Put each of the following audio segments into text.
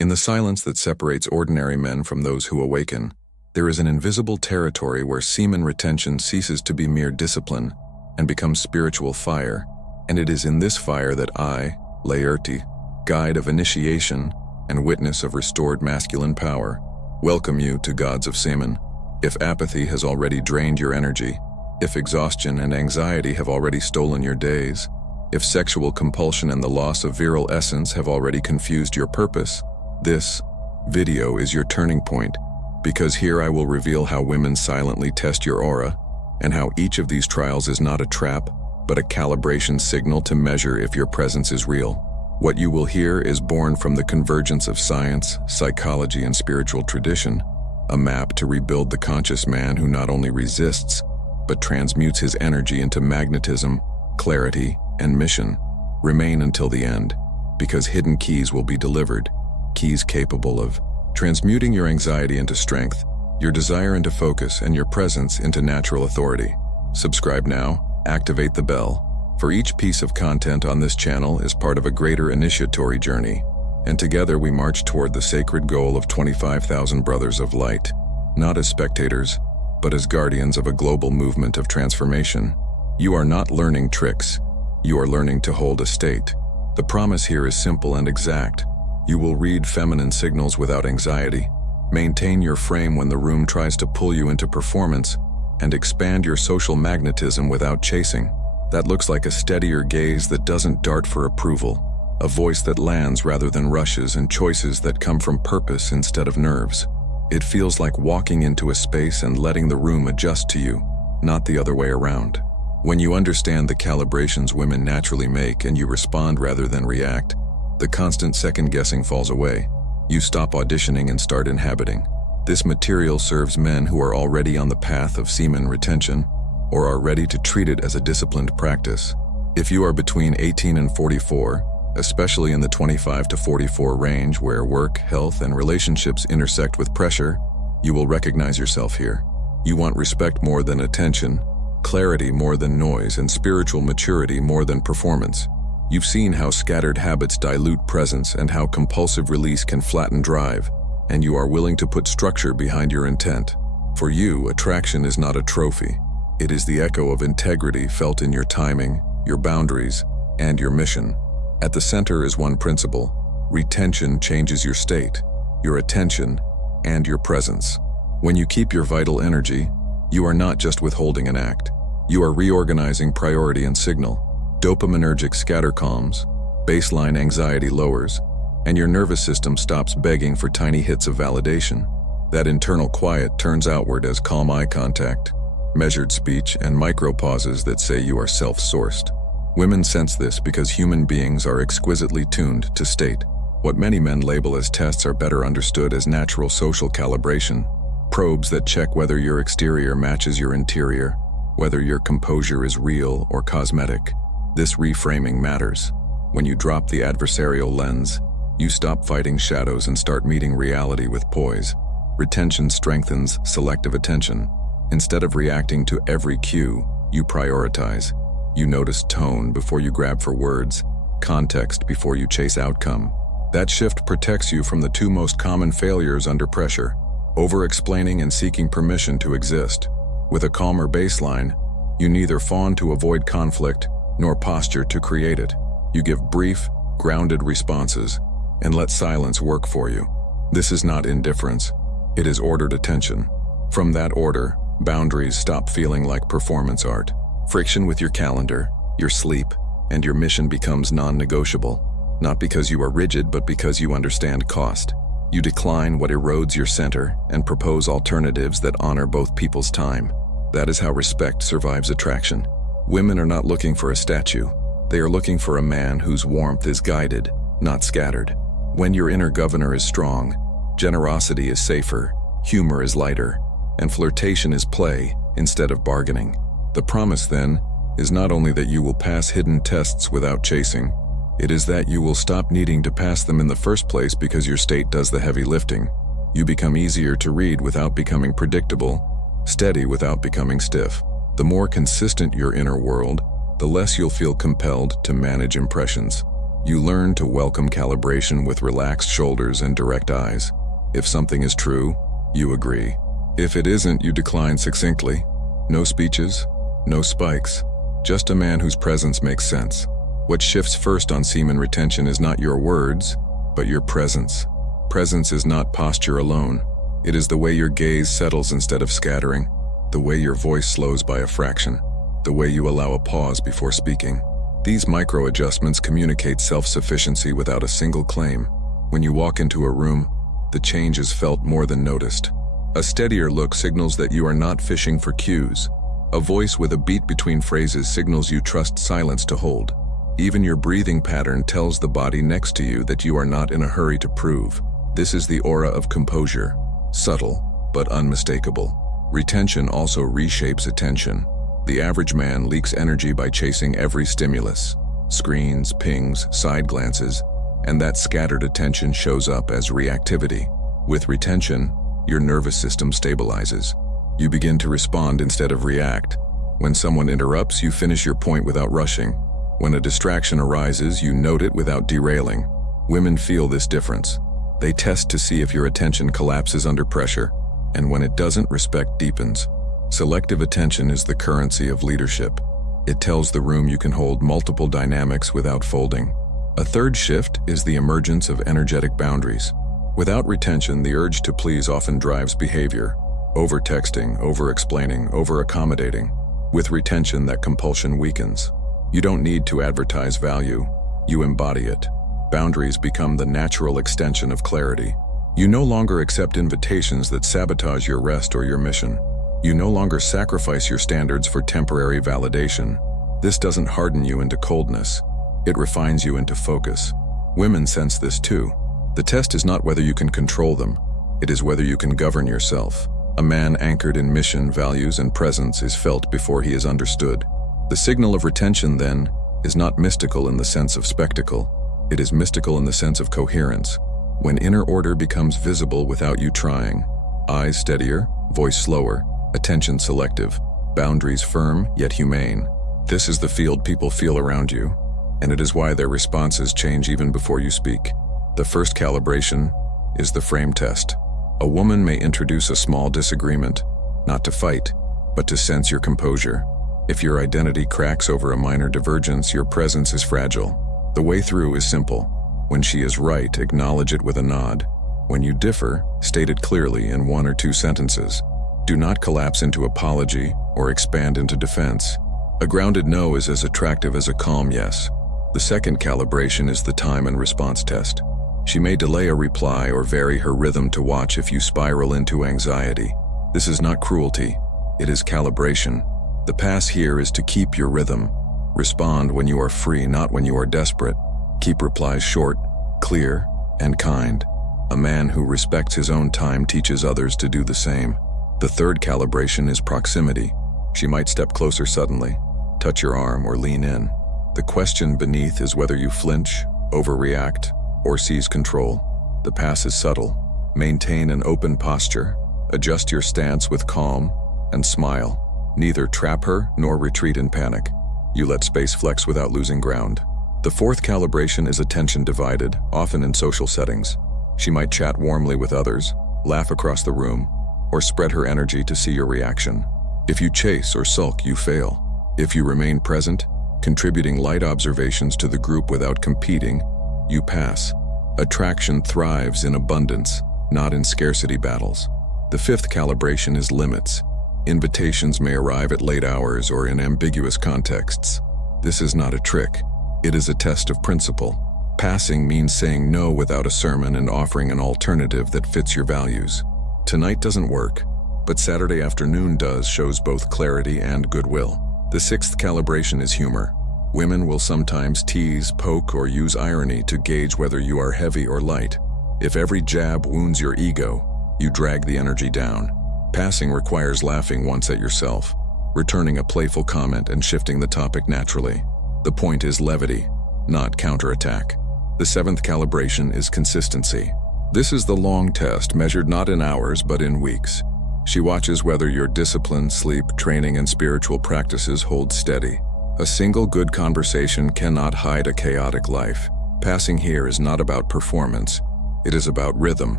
In the silence that separates ordinary men from those who awaken, there is an invisible territory where semen retention ceases to be mere discipline and becomes spiritual fire, and it is in this fire that I, Laerti, guide of initiation and witness of restored masculine power, welcome you to Gods of Semen. If apathy has already drained your energy, if exhaustion and anxiety have already stolen your days, if sexual compulsion and the loss of virile essence have already confused your purpose, this video is your turning point, because here I will reveal how women silently test your aura, and how each of these trials is not a trap, but a calibration signal to measure if your presence is real. What you will hear is born from the convergence of science, psychology, and spiritual tradition, a map to rebuild the conscious man who not only resists, but transmutes his energy into magnetism, clarity, and mission. Remain until the end, because hidden keys will be delivered, keys capable of transmuting your anxiety into strength, your desire into focus, and your presence into natural authority. Subscribe now, activate the bell, for each piece of content on this channel is part of a greater initiatory journey, and together we march toward the sacred goal of 25,000 brothers of light, not as spectators, but as guardians of a global movement of transformation. You are not learning tricks, you are learning to hold a state. The promise here is simple and exact. You will read feminine signals without anxiety, maintain your frame when the room tries to pull you into performance, and expand your social magnetism without chasing. That looks like a steadier gaze that doesn't dart for approval, a voice that lands rather than rushes, and choices that come from purpose instead of nerves. It feels like walking into a space and letting the room adjust to you, not the other way around. When you understand the calibrations women naturally make and you respond rather than react, the constant second-guessing falls away. You stop auditioning and start inhabiting. This material serves men who are already on the path of semen retention or are ready to treat it as a disciplined practice. If you are between 18 and 44, especially in the 25 to 44 range where work, health, and relationships intersect with pressure, you will recognize yourself here. You want respect more than attention, clarity more than noise, and spiritual maturity more than performance. You've seen how scattered habits dilute presence and how compulsive release can flatten drive, and you are willing to put structure behind your intent. For you, attraction is not a trophy. It is the echo of integrity felt in your timing, your boundaries, and your mission. At the center is one principle: retention changes your state, your attention, and your presence. When you keep your vital energy, you are not just withholding an act. You are reorganizing priority and signal. Dopaminergic scatter calms, baseline anxiety lowers, and your nervous system stops begging for tiny hits of validation. That internal quiet turns outward as calm eye contact, measured speech, and micro-pauses that say you are self-sourced. Women sense this because human beings are exquisitely tuned to state. What many men label as tests are better understood as natural social calibration, probes that check whether your exterior matches your interior, whether your composure is real or cosmetic. This reframing matters. When you drop the adversarial lens, you stop fighting shadows and start meeting reality with poise. Retention strengthens selective attention. Instead of reacting to every cue, you prioritize. You notice tone before you grab for words, context before you chase outcome. That shift protects you from the two most common failures under pressure: over-explaining and seeking permission to exist. With a calmer baseline, you neither fawn to avoid conflict nor posture to create it. You give brief, grounded responses and let silence work for you. This is not indifference. It is ordered attention. From that order, boundaries stop feeling like performance art. Friction with your calendar, your sleep, and your mission becomes non-negotiable, not because you are rigid, but because you understand cost. You decline what erodes your center and propose alternatives that honor both people's time. That is how respect survives attraction. Women are not looking for a statue. They are looking for a man whose warmth is guided, not scattered. When your inner governor is strong, generosity is safer, humor is lighter, and flirtation is play instead of bargaining. The promise, then, is not only that you will pass hidden tests without chasing, it is that you will stop needing to pass them in the first place because your state does the heavy lifting. You become easier to read without becoming predictable, steady without becoming stiff. The more consistent your inner world, the less you'll feel compelled to manage impressions. You learn to welcome calibration with relaxed shoulders and direct eyes. If something is true, you agree. If it isn't, you decline succinctly. No speeches, no spikes, just a man whose presence makes sense. What shifts first on semen retention is not your words, but your presence. Presence is not posture alone. It is the way your gaze settles instead of scattering, the way your voice slows by a fraction, the way you allow a pause before speaking. These micro-adjustments communicate self-sufficiency without a single claim. When you walk into a room, the change is felt more than noticed. A steadier look signals that you are not fishing for cues. A voice with a beat between phrases signals you trust silence to hold. Even your breathing pattern tells the body next to you that you are not in a hurry to prove. This is the aura of composure, subtle but unmistakable. Retention also reshapes attention. The average man leaks energy by chasing every stimulus, screens, pings, side glances, and that scattered attention shows up as reactivity. With retention, your nervous system stabilizes. You begin to respond instead of react. When someone interrupts, you finish your point without rushing. When a distraction arises, you note it without derailing. Women feel this difference. They test to see if your attention collapses under pressure, and when it doesn't, respect deepens. Selective attention is the currency of leadership. It tells the room you can hold multiple dynamics without folding. A third shift is the emergence of energetic boundaries. Without retention, the urge to please often drives behavior. Over-texting, over-explaining, over-accommodating. With retention, that compulsion weakens. You don't need to advertise value. You embody it. Boundaries become the natural extension of clarity. You no longer accept invitations that sabotage your rest or your mission. You no longer sacrifice your standards for temporary validation. This doesn't harden you into coldness. It refines you into focus. Women sense this too. The test is not whether you can control them. It is whether you can govern yourself. A man anchored in mission, values, and presence is felt before he is understood. The signal of retention, then, is not mystical in the sense of spectacle. It is mystical in the sense of coherence. When inner order becomes visible without you trying, eyes steadier, voice slower, attention selective, boundaries firm yet humane. This is the field people feel around you, and it is why their responses change even before you speak. The first calibration is the frame test. A woman may introduce a small disagreement, not to fight, but to sense your composure. If your identity cracks over a minor divergence, your presence is fragile. The way through is simple. When she is right, acknowledge it with a nod. When you differ, state it clearly in 1 or 2 sentences. Do not collapse into apology or expand into defense. A grounded no is as attractive as a calm yes. The second calibration is the time and response test. She may delay a reply or vary her rhythm to watch if you spiral into anxiety. This is not cruelty. It is calibration. The pass here is to keep your rhythm. Respond when you are free, not when you are desperate. Keep replies short, clear, and kind. A man who respects his own time teaches others to do the same. The third calibration is proximity. She might step closer suddenly, touch your arm, or lean in. The question beneath is whether you flinch, overreact, or seize control. The pass is subtle. Maintain an open posture. Adjust your stance with calm and smile. Neither trap her nor retreat in panic. You let space flex without losing ground. The fourth calibration is attention divided, often in social settings. She might chat warmly with others, laugh across the room, or spread her energy to see your reaction. If you chase or sulk, you fail. If you remain present, contributing light observations to the group without competing, you pass. Attraction thrives in abundance, not in scarcity battles. The fifth calibration is limits. Invitations may arrive at late hours or in ambiguous contexts. This is not a trick. It is a test of principle. Passing means saying no without a sermon and offering an alternative that fits your values. Tonight doesn't work, but Saturday afternoon does, shows both clarity and goodwill. The sixth calibration is humor. Women will sometimes tease, poke, or use irony to gauge whether you are heavy or light. If every jab wounds your ego, you drag the energy down. Passing requires laughing once at yourself, returning a playful comment and shifting the topic naturally. The point is levity, not counterattack. The seventh calibration is consistency. This is the long test, measured not in hours but in weeks. She watches whether your discipline, sleep, training, and spiritual practices hold steady. A single good conversation cannot hide a chaotic life. Passing here is not about performance. It is about rhythm.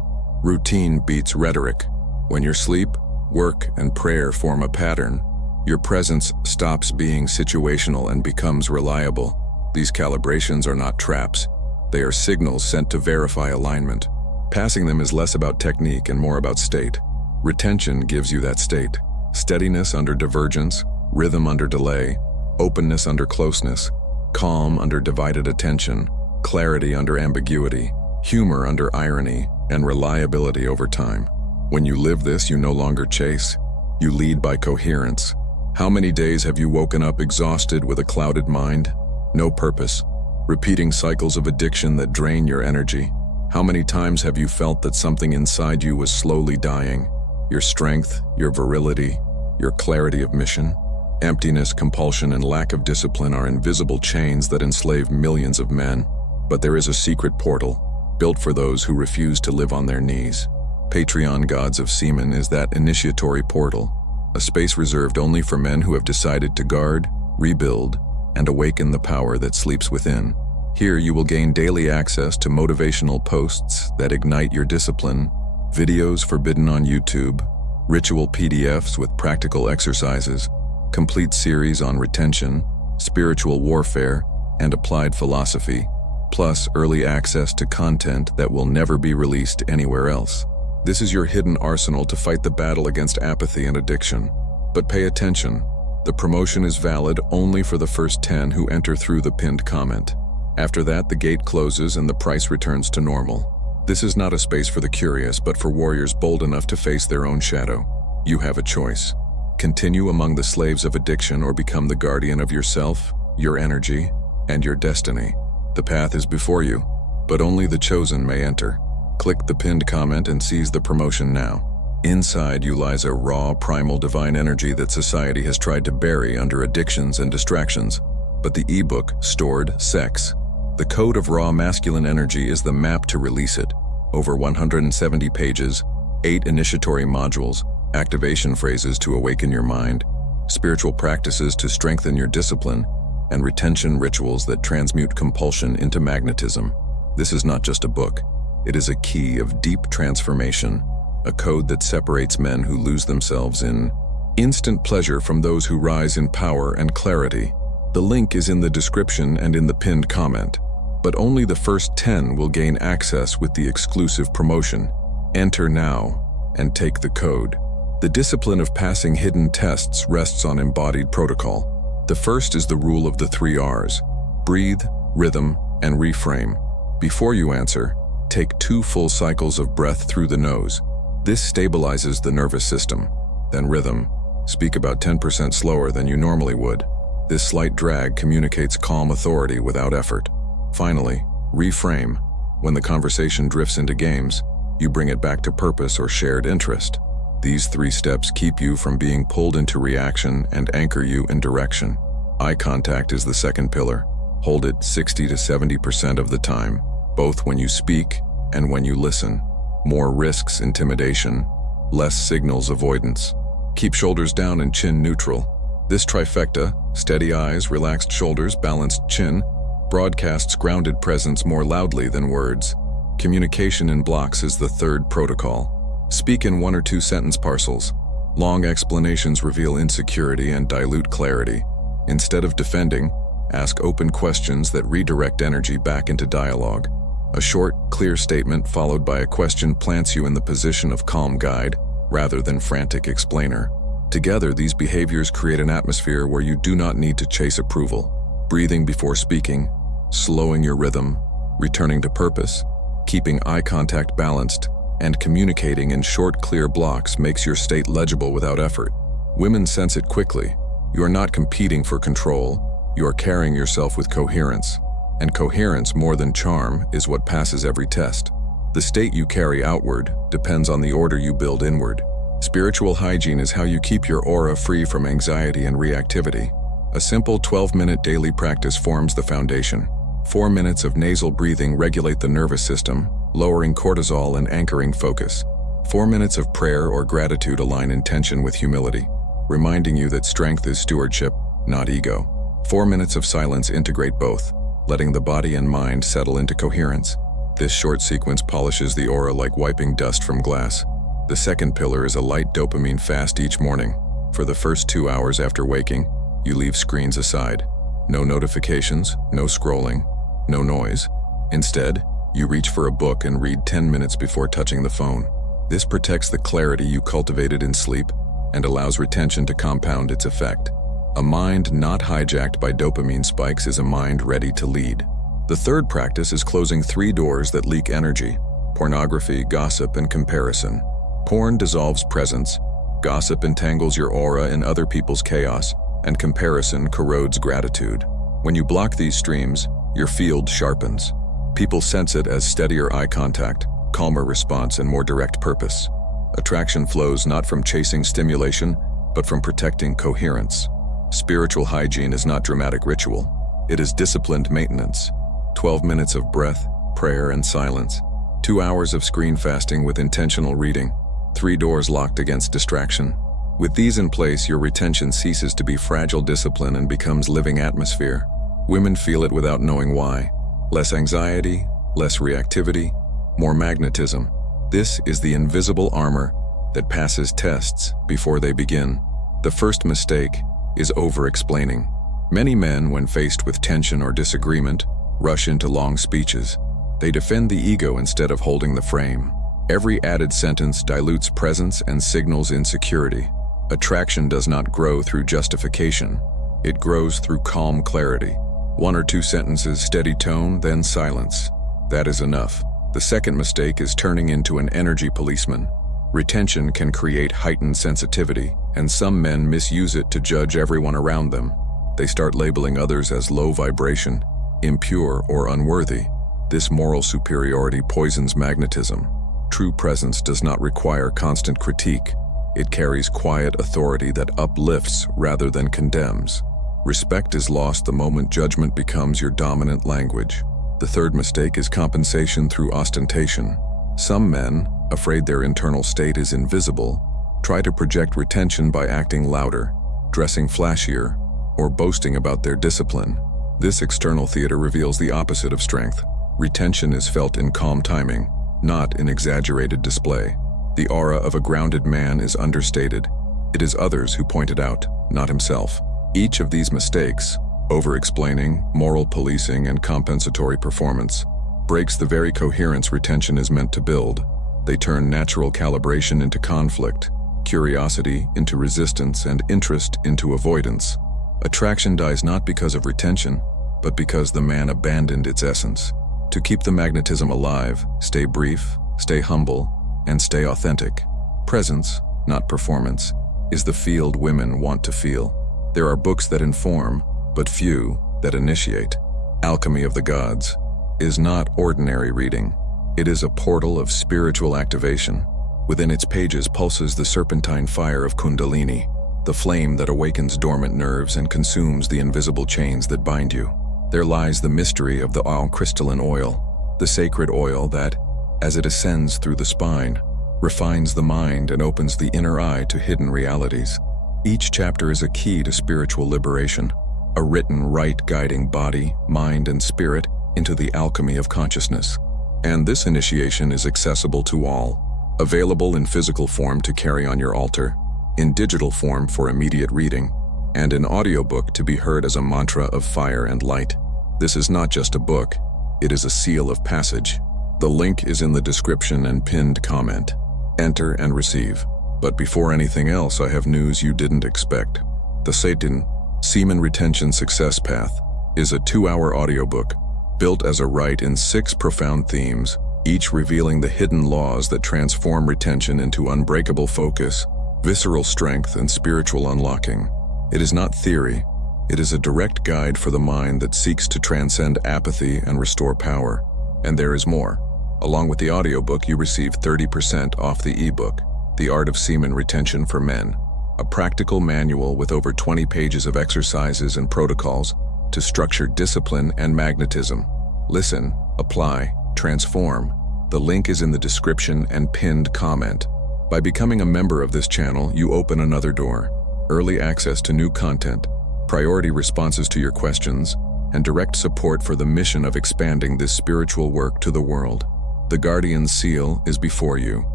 Routine beats rhetoric. When your sleep, work, and prayer form a pattern, your presence stops being situational and becomes reliable. These calibrations are not traps. They are signals sent to verify alignment. Passing them is less about technique and more about state. Retention gives you that state. Steadiness under divergence, rhythm under delay, openness under closeness, calm under divided attention, clarity under ambiguity, humor under irony, and reliability over time. When you live this, you no longer chase. You lead by coherence. How many days have you woken up exhausted with a clouded mind? No purpose. Repeating cycles of addiction that drain your energy. How many times have you felt that something inside you was slowly dying? Your strength, your virility, your clarity of mission? Emptiness, compulsion, and lack of discipline are invisible chains that enslave millions of men. But there is a secret portal, built for those who refuse to live on their knees. Patreon Gods of Semen is that initiatory portal, a space reserved only for men who have decided to guard, rebuild, and awaken the power that sleeps within. Here you will gain daily access to motivational posts that ignite your discipline, videos forbidden on YouTube, ritual PDFs with practical exercises, complete series on retention, spiritual warfare, and applied philosophy, plus early access to content that will never be released anywhere else. This is your hidden arsenal to fight the battle against apathy and addiction. But pay attention. The promotion is valid only for the first 10 who enter through the pinned comment. After that, the gate closes and the price returns to normal. This is not a space for the curious, but for warriors bold enough to face their own shadow. You have a choice. Continue among the slaves of addiction or become the guardian of yourself, your energy, and your destiny. The path is before you, but only the chosen may enter. Click the pinned comment and seize the promotion now. Inside you lies a raw, primal divine energy that society has tried to bury under addictions and distractions. But the ebook, Stored Sex, the code of raw masculine energy, is the map to release it. Over 170 pages, 8 initiatory modules, activation phrases to awaken your mind, spiritual practices to strengthen your discipline, and retention rituals that transmute compulsion into magnetism. This is not just a book. It is a key of deep transformation, a code that separates men who lose themselves in instant pleasure from those who rise in power and clarity. The link is in the description and in the pinned comment, but only the first 10 will gain access with the exclusive promotion. Enter now and take the code. The discipline of passing hidden tests rests on embodied protocol. The first is the rule of the 3 R's: breathe, rhythm, and reframe. Before you answer, take 2 full cycles of breath through the nose. This stabilizes the nervous system. Then rhythm. Speak about 10% slower than you normally would. This slight drag communicates calm authority without effort. Finally, reframe. When the conversation drifts into games, you bring it back to purpose or shared interest. These 3 steps keep you from being pulled into reaction and anchor you in direction. Eye contact is the second pillar. Hold it 60 to 70% of the time, both when you speak and when you listen. More risks intimidation, less signals avoidance. Keep shoulders down and chin neutral. This trifecta, steady eyes, relaxed shoulders, balanced chin, broadcasts grounded presence more loudly than words. Communication in blocks is the third protocol. Speak in 1 or 2 sentence parcels. Long explanations reveal insecurity and dilute clarity. Instead of defending, ask open questions that redirect energy back into dialogue. A short, clear statement followed by a question plants you in the position of calm guide rather than frantic explainer. Together, these behaviors create an atmosphere where you do not need to chase approval. Breathing before speaking, slowing your rhythm, returning to purpose, keeping eye contact balanced, and communicating in short, clear blocks makes your state legible without effort. Women sense it quickly. You are not competing for control. You are carrying yourself with coherence. And coherence, more than charm, is what passes every test. The state you carry outward depends on the order you build inward. Spiritual hygiene is how you keep your aura free from anxiety and reactivity. A simple 12-minute daily practice forms the foundation. 4 minutes of nasal breathing regulate the nervous system, lowering cortisol and anchoring focus. 4 minutes of prayer or gratitude align intention with humility, reminding you that strength is stewardship, not ego. 4 minutes of silence integrate both, letting the body and mind settle into coherence. This short sequence polishes the aura like wiping dust from glass. The second pillar is a light dopamine fast each morning. For the first 2 hours after waking, you leave screens aside. No notifications, no scrolling, no noise. Instead, you reach for a book and read 10 minutes before touching the phone. This protects the clarity you cultivated in sleep and allows retention to compound its effect. A mind not hijacked by dopamine spikes is a mind ready to lead. The third practice is closing 3 doors that leak energy: pornography, gossip, and comparison. Porn dissolves presence, gossip entangles your aura in other people's chaos, and comparison corrodes gratitude. When you block these streams, your field sharpens. People sense it as steadier eye contact, calmer response, and more direct purpose. Attraction flows not from chasing stimulation, but from protecting coherence. Spiritual hygiene is not dramatic ritual. It is disciplined maintenance. 12 minutes of breath, prayer, and silence. 2 hours of screen fasting with intentional reading. 3 doors locked against distraction. With these in place, your retention ceases to be fragile discipline and becomes living atmosphere. Women feel it without knowing why. Less anxiety, less reactivity, more magnetism. This is the invisible armor that passes tests before they begin. The first mistake is over-explaining. Many men, when faced with tension or disagreement, rush into long speeches. They defend the ego instead of holding the frame. Every added sentence dilutes presence and signals insecurity. Attraction does not grow through justification. It grows through calm clarity. 1 or 2 sentences, steady tone, then silence. That is enough. The second mistake is turning into an energy policeman. Retention can create heightened sensitivity, and some men misuse it to judge everyone around them. They start labeling others as low vibration, impure, or unworthy. This moral superiority poisons magnetism. True presence does not require constant critique. It carries quiet authority that uplifts rather than condemns. Respect is lost the moment judgment becomes your dominant language. The third mistake is compensation through ostentation. Some men, afraid their internal state is invisible, try to project retention by acting louder, dressing flashier, or boasting about their discipline. This external theater reveals the opposite of strength. Retention is felt in calm timing, not in exaggerated display. The aura of a grounded man is understated. It is others who point it out, not himself. Each of these mistakes, over-explaining, moral policing, and compensatory performance, breaks the very coherence retention is meant to build. They turn natural calibration into conflict, curiosity into resistance, and interest into avoidance. Attraction dies not because of retention, but because the man abandoned its essence. To keep the magnetism alive, stay brief, stay humble, and stay authentic. Presence, not performance, is the field women want to feel. There are books that inform, but few that initiate. Alchemy of the Gods is not ordinary reading. It is a portal of spiritual activation. Within its pages pulses the serpentine fire of Kundalini, the flame that awakens dormant nerves and consumes the invisible chains that bind you. There lies the mystery of the crystalline oil, the sacred oil that, as it ascends through the spine, refines the mind and opens the inner eye to hidden realities. Each chapter is a key to spiritual liberation, a written rite guiding body, mind, and spirit into the alchemy of consciousness. And this initiation is accessible to all, available in physical form to carry on your altar, in digital form for immediate reading, and in audiobook to be heard as a mantra of fire and light. This is not just a book, it is a seal of passage. The link is in the description and pinned comment. Enter and receive. But before anything else, I have news you didn't expect. The Semen Retention Success Path is a 2-hour audiobook built as a rite in 6 profound themes, each revealing the hidden laws that transform retention into unbreakable focus, visceral strength, and spiritual unlocking. It is not theory. It is a direct guide for the mind that seeks to transcend apathy and restore power. And there is more. Along with the audiobook, you receive 30% off the ebook, The Art of Semen Retention for Men, a practical manual with over 20 pages of exercises and protocols to structure discipline and magnetism. Listen, apply, transform. The link is in the description and pinned comment. By becoming a member of this channel, you open another door. Early access to new content, priority responses to your questions, and direct support for the mission of expanding this spiritual work to the world. The Guardian Seal is before you.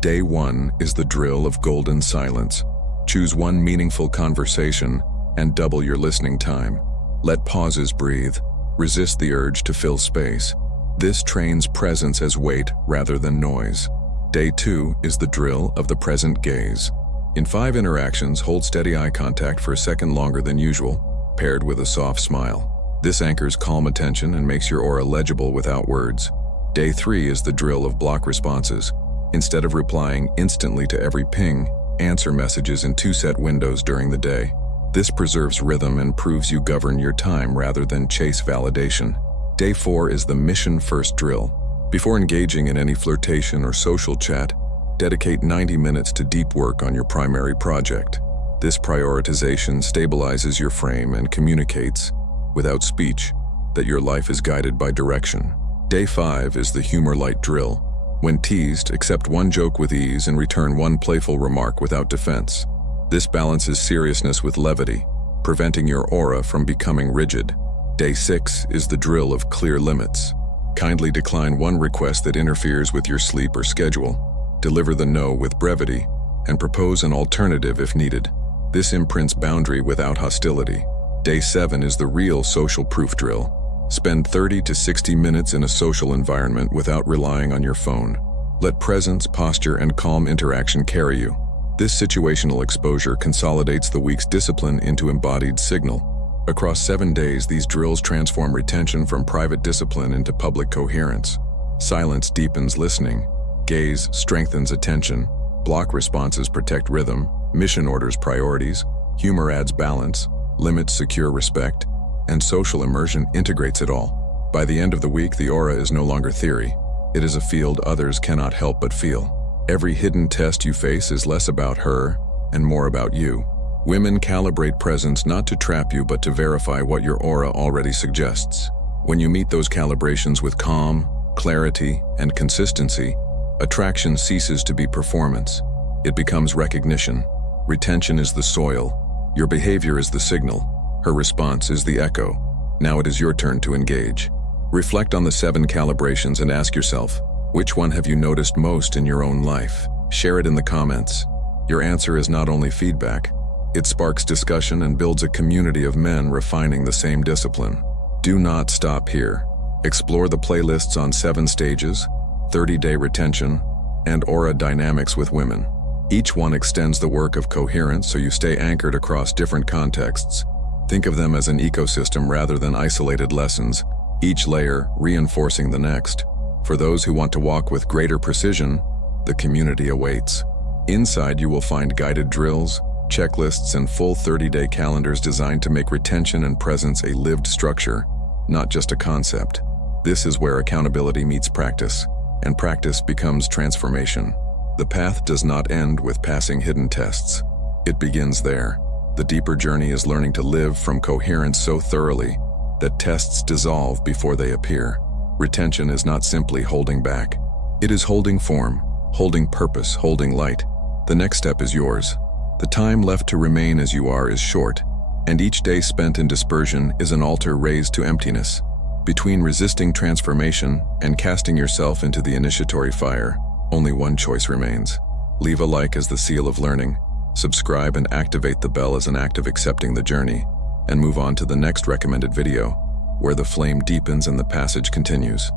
Day 1 is the drill of golden silence. Choose one meaningful conversation and double your listening time. Let pauses breathe. Resist the urge to fill space. This trains presence as weight rather than noise. Day 2 is the drill of the present gaze. In 5 interactions, hold steady eye contact for a second longer than usual, paired with a soft smile. This anchors calm attention and makes your aura legible without words. Day 3 is the drill of block responses. Instead of replying instantly to every ping, answer messages in 2 set windows during the day. This preserves rhythm and proves you govern your time rather than chase validation. Day 4 is the mission first drill. Before engaging in any flirtation or social chat, dedicate 90 minutes to deep work on your primary project. This prioritization stabilizes your frame and communicates, without speech, that your life is guided by direction. Day 5 is the humor light drill. When teased, accept one joke with ease and return one playful remark without defense. This balances seriousness with levity, preventing your aura from becoming rigid. Day 6 is the drill of clear limits. Kindly decline one request that interferes with your sleep or schedule. Deliver the no with brevity, and propose an alternative if needed. This imprints boundary without hostility. Day 7 is the real social proof drill. Spend 30 to 60 minutes in a social environment without relying on your phone. Let presence, posture, and calm interaction carry you. This situational exposure consolidates the week's discipline into embodied signal. Across 7 days, these drills transform retention from private discipline into public coherence. Silence deepens listening. Gaze strengthens attention. Block responses protect rhythm. Mission orders priorities. Humor adds balance. Limits secure respect. And social immersion integrates it all. By the end of the week, the aura is no longer theory. It is a field others cannot help but feel. Every hidden test you face is less about her and more about you. Women calibrate presence not to trap you but to verify what your aura already suggests. When you meet those calibrations with calm, clarity, and consistency, attraction ceases to be performance. It becomes recognition. Retention is the soil. Your behavior is the signal. Her response is the echo. Now it is your turn to engage. Reflect on the 7 calibrations and ask yourself, which one have you noticed most in your own life? Share it in the comments. Your answer is not only feedback, it sparks discussion and builds a community of men refining the same discipline. Do not stop here. Explore the playlists on 7 stages, 30-day retention, and aura dynamics with women. Each one extends the work of coherence so you stay anchored across different contexts. Think of them as an ecosystem rather than isolated lessons, each layer reinforcing the next. For those who want to walk with greater precision, the community awaits. Inside, you will find guided drills, checklists, and full 30-day calendars designed to make retention and presence a lived structure, not just a concept. This is where accountability meets practice, and practice becomes transformation. The path does not end with passing hidden tests. It begins there. The deeper journey is learning to live from coherence so thoroughly that tests dissolve before they appear. Retention is not simply holding back. It is holding form, holding purpose, holding light. The next step is yours. The time left to remain as you are is short, and each day spent in dispersion is an altar raised to emptiness. Between resisting transformation and casting yourself into the initiatory fire, only one choice remains. Leave a like as the seal of learning, subscribe and activate the bell as an act of accepting the journey, and move on to the next recommended video, where the flame deepens and the passage continues.